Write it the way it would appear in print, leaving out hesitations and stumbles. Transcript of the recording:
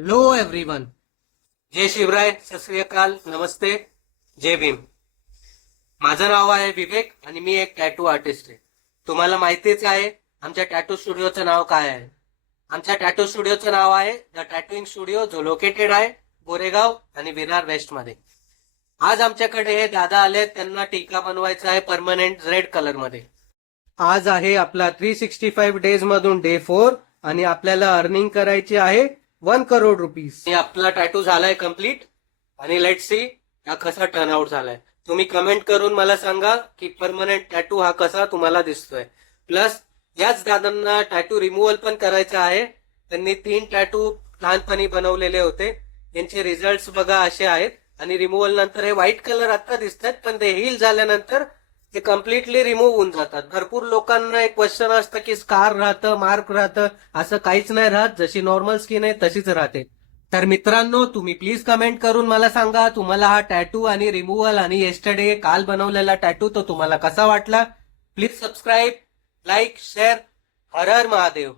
Hello everyone, जय शिवराय, सत श्री अकाल, नमस्ते, जय भीम. माझं नाव आहे विवेक आणि मी एक टॅटू आर्टिस्ट आहे. तुम्हाला माहितीच आहे आमच्या टॅटू स्टुडिओचं नाव काय आहे. आमच्या टॅटू स्टुडिओचं नाव आहे द टॅटूइंग स्टुडिओ, जो लोकेटेड आहे गोरेगाव आणि विरार वेस्ट मध्ये. आज आमच्याकडे हे दादा आले, त्यांना टीका बनवायचा आहे परमनंट रेड कलर मध्ये. आज आहे आपला 365 डेज मधून डे 4 आणि आपल्याला अर्निंग करायची आहे 1 करोड रुपीज. आपला टॅटू झालाय कम्प्लीट आणि लेट्स सी हा कसा टर्नआउट झालाय. तुम्ही कमेंट करून मला सांगा की परमनंट टॅटू हा कसा तुम्हाला दिसतोय. प्लस याच दादांना टॅटू रिमूव्हल पण करायचा आहे. त्यांनी 3 टॅटू लहानपणी बनवलेले होते. यांचे रिझल्ट बघा असे आहेत आणि रिमूव्हल नंतर हे व्हाईट कलर आता दिसतात, पण ते हील झाल्यानंतर ते कम्प्लिटली रिमूव्ह होऊन जातात. भरपूर लोकांना एक क्वेश्चन असतं की स्कार राहतं, मार्क राहतं. असं काहीच नाही राहत, जशी नॉर्मल स्किन आहे तशीच राहते. तर मित्रांनो, तुम्ही प्लीज कमेंट करून मला सांगा तुम्हाला हा टॅटू आणि रिमूव्हल आणि येस्टरडे काल बनवलेला टॅटू तो तुम्हाला कसा वाटला. Please subscribe, like, share. Her her Mahadev.